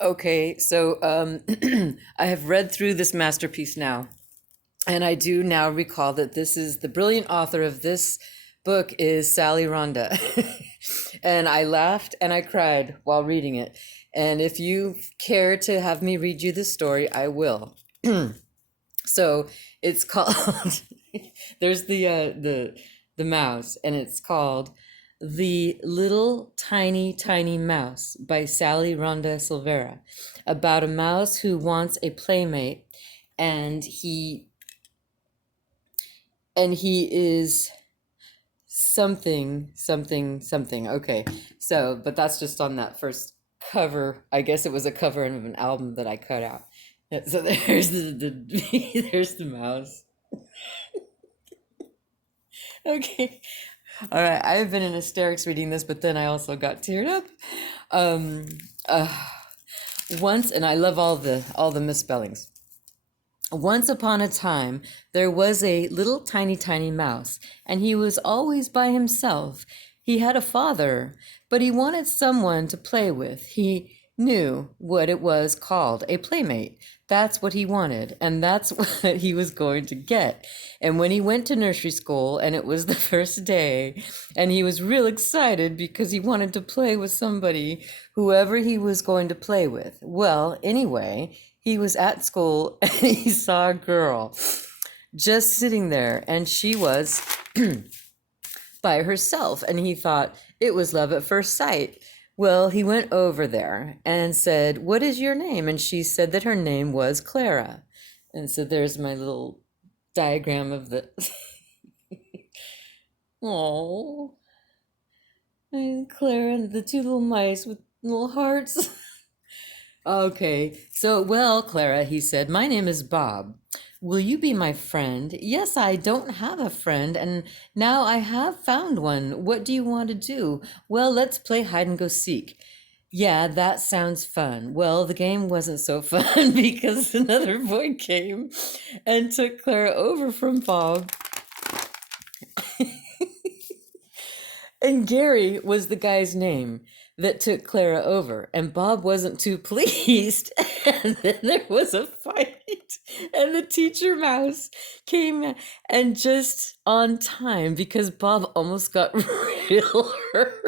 Okay, so I have read through this masterpiece now, and I do now recall that this is the brilliant author of this book is Sally Rhonda. And I laughed and I cried while reading it. And if you care to have me read you the story, I will. So it's called there's the mouse, and it's called The Little Tiny Tiny Mouse by Sally Rhonda Silvera, about a mouse who wants a playmate, and he is something something something. Okay, so but that's just on that first cover. I guess it was a cover of an album that I cut out. Yeah, so there's the there's the mouse. Okay. All right. I've been in hysterics reading this, but then I also got teared up. Um, uh, once, and I love all the misspellings. Once upon a time, there was a little tiny tiny mouse, and he was always by himself. He had a father, but he wanted someone to play with. He knew what it was called, a playmate. That's what he wanted, and that's what he was going to get. And when he went to nursery school, and it was the first day, and he was real excited because he wanted to play with somebody, whoever he was going to play with. Well, anyway, he was at school and he saw a girl just sitting there, and she was by herself, and he thought it was love at first sight. Well, he went over there and said, "What is your name?" And she said that her name was Clara. And so there's my little diagram of the oh, and Clara and the two little mice with little hearts. Okay, so, well, Clara, he said, my name is Bob. Will you be my friend? Yes, I don't have a friend, and now I have found one. What do you want to do? Well, let's play hide and go seek. Yeah, that sounds fun. Well, the game wasn't so fun because another boy came and took Clara over from Bob. And Gary was the guy's name that took Clara over, and Bob wasn't too pleased. And then there was a fight, and the teacher mouse came and just on time because Bob almost got real hurt.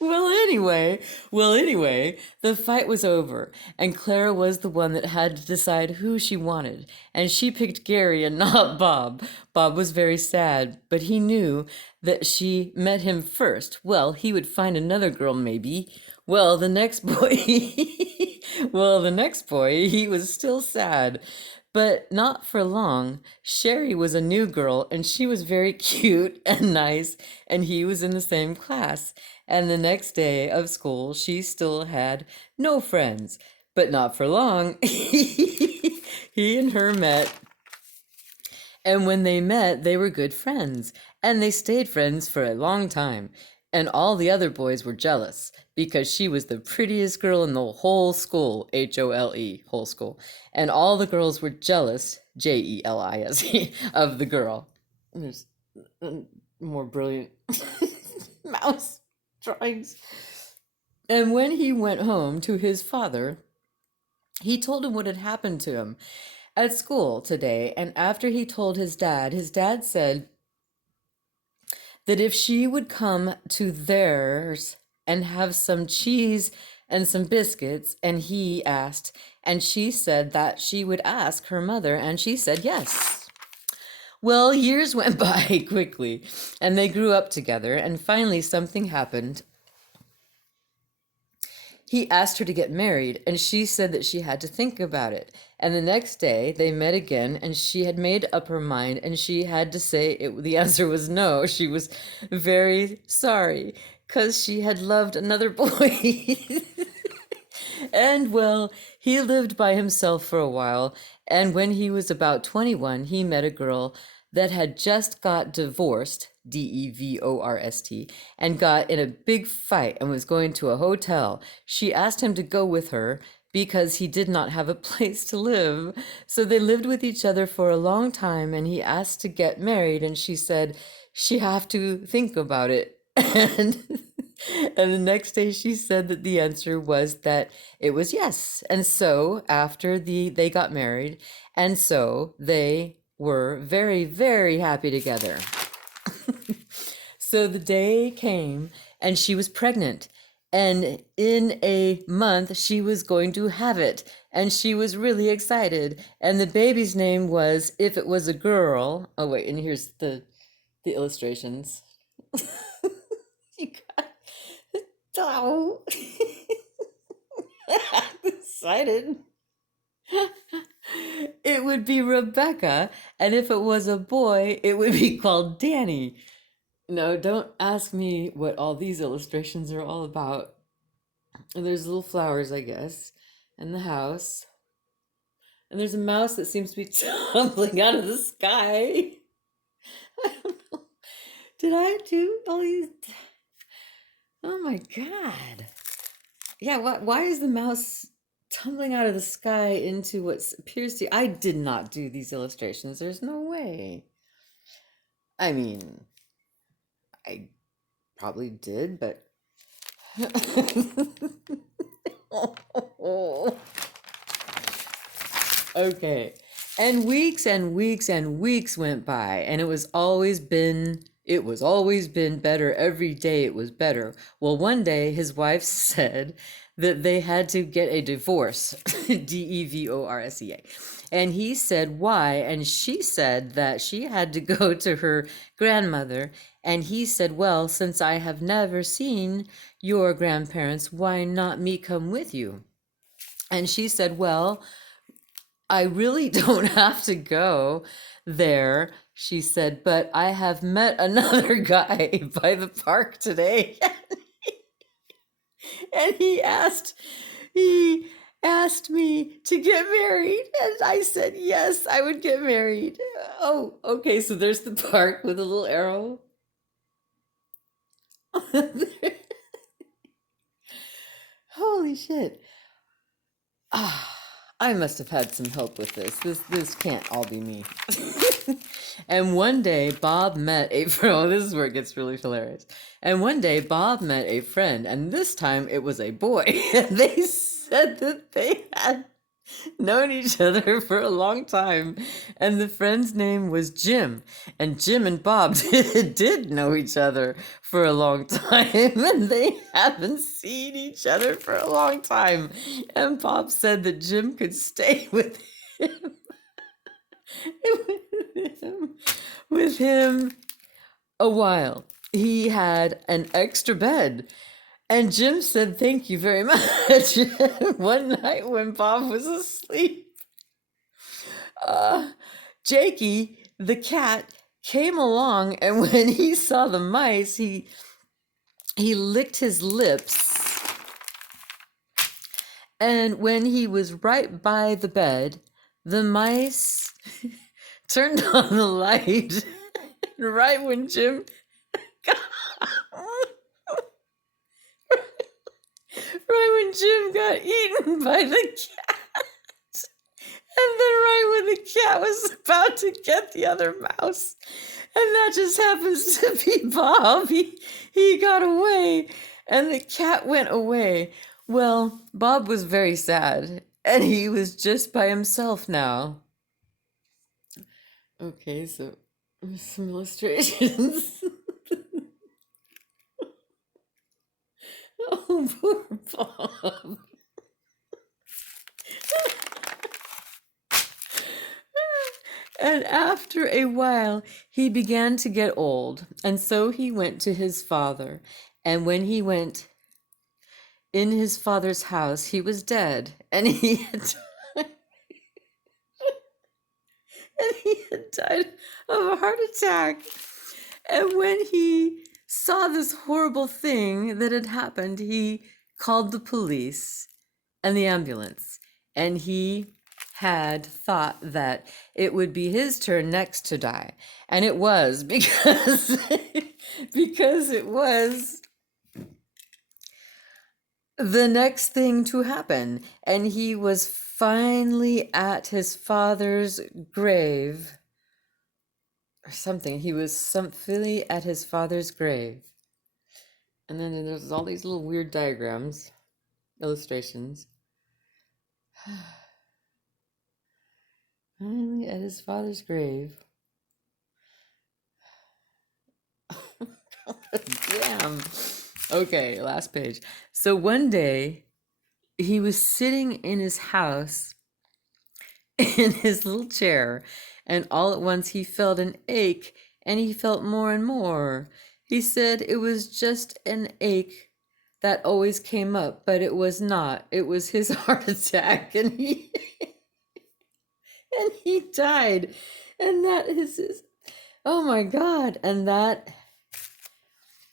Well, anyway, the fight was over, and Clara was the one that had to decide who she wanted, and she picked Gary and not Bob. Bob was very sad, but he knew that she met him first. Well, he would find another girl, maybe. Well, the next boy, he was still sad. But not for long. Sherry was a new girl, and she was very cute and nice, and he was in the same class. And the next day of school, she still had no friends. But not for long. He and her met, and when they met, they were good friends, and they stayed friends for a long time. And all the other boys were jealous because she was the prettiest girl in the whole school, HOLE, whole school. And all the girls were jealous, JELISE, of the girl. There's more brilliant mouse drawings. And when he went home to his father, he told him what had happened to him at school today. And after he told his dad said that if she would come to theirs and have some cheese and some biscuits, and he asked, and she said that she would ask her mother, and she said yes. Well, years went by quickly, and they grew up together, and finally something happened. He asked her to get married, and she said that she had to think about it. And the next day they met again, and she had made up her mind, and she had to say the answer was no. She was very sorry because she had loved another boy. And well, he lived by himself for a while, and when he was about 21, he met a girl that had just got divorced, DEVORST, and got in a big fight and was going to a hotel. She asked him to go with her because he did not have a place to live. So they lived with each other for a long time, and he asked to get married, and she said she have to think about it. And the next day she said that the answer was that it was yes. And so after they got married, and so they were very, very happy together. So the day came and she was pregnant. And in a month, she was going to have it. And she was really excited. And the baby's name was, if it was a girl. Oh, wait, and here's the illustrations. You got, oh, I'm excited. It would be Rebecca. And if it was a boy, it would be called Danny. No, don't ask me what all these illustrations are all about. There's little flowers, I guess, and the house. And there's a mouse that seems to be tumbling out of the sky. I don't know. Did I do all these? Oh my God. Yeah, why is the mouse tumbling out of the sky into what appears to... I did not do these illustrations. There's no way. I mean, I probably did, but... Okay. And weeks and weeks and weeks went by, and it was always been better. Every day it was better. Well, one day his wife said that they had to get a divorce, Devorsa. And he said why, and she said that she had to go to her grandmother, and he said, well, since I have never seen your grandparents, why not me come with you? And she said, well, I really don't have to go there, she said, but I have met another guy by the park today. And he asked me to get married. And I said, yes, I would get married. Oh, okay. So there's the park with a little arrow. Holy shit. Ah, I must have had some help with this. This can't all be me. And one day Bob met a friend. Oh, this is where it gets really hilarious. And one day Bob met a friend, and this time it was a boy. And they said that they had known each other for a long time. And the friend's name was Jim. And Jim and Bob did know each other for a long time. And they haven't seen each other for a long time. And Bob said that Jim could stay him, with him a while. He had an extra bed. And Jim said, thank you very much. One night when Bob was asleep, Jakey, the cat, came along, and when he saw the mice, he licked his lips. And when he was right by the bed, the mice turned on the light. Right when Jim got, right when Jim got eaten by the cat. And then right when the cat was about to get the other mouse, and that just happens to be Bob, he got away, and the cat went away. Well, Bob was very sad, and he was just by himself now. Okay, so some illustrations. Oh, poor Bob. And after a while, he began to get old, and so he went to his father. And when he went in his father's house, he was dead, and he had died of a heart attack. And when he saw this horrible thing that had happened, he called the police and the ambulance, and he had thought that it would be his turn next to die. And it was, because because it was the next thing to happen. And he was finally at his father's grave or something. He was fully at his father's grave. And then there's all these little weird diagrams, illustrations. Finally at his father's grave. Damn. Okay, last page. So one day he was sitting in his house in his little chair, and all at once he felt an ache, and he felt more and more. He said it was just an ache that always came up, but it was not. It was his heart attack, and he died. And that is his, oh my God. And that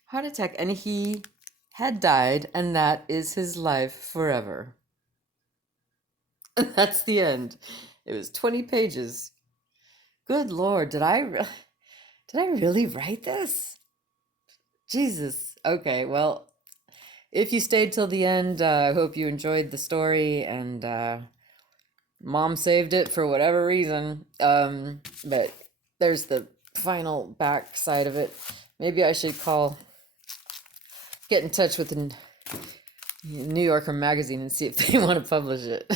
heart attack, and he had died, and that is his life forever. And that's the end. It was 20 pages. Good Lord, did I really write this? Jesus. Okay, well, if you stayed till the end, I hope you enjoyed the story, and Mom saved it for whatever reason. But there's the final back side of it. Maybe I should get in touch with the New Yorker magazine and see if they want to publish it.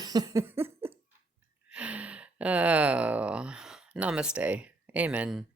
Oh, namaste. Amen.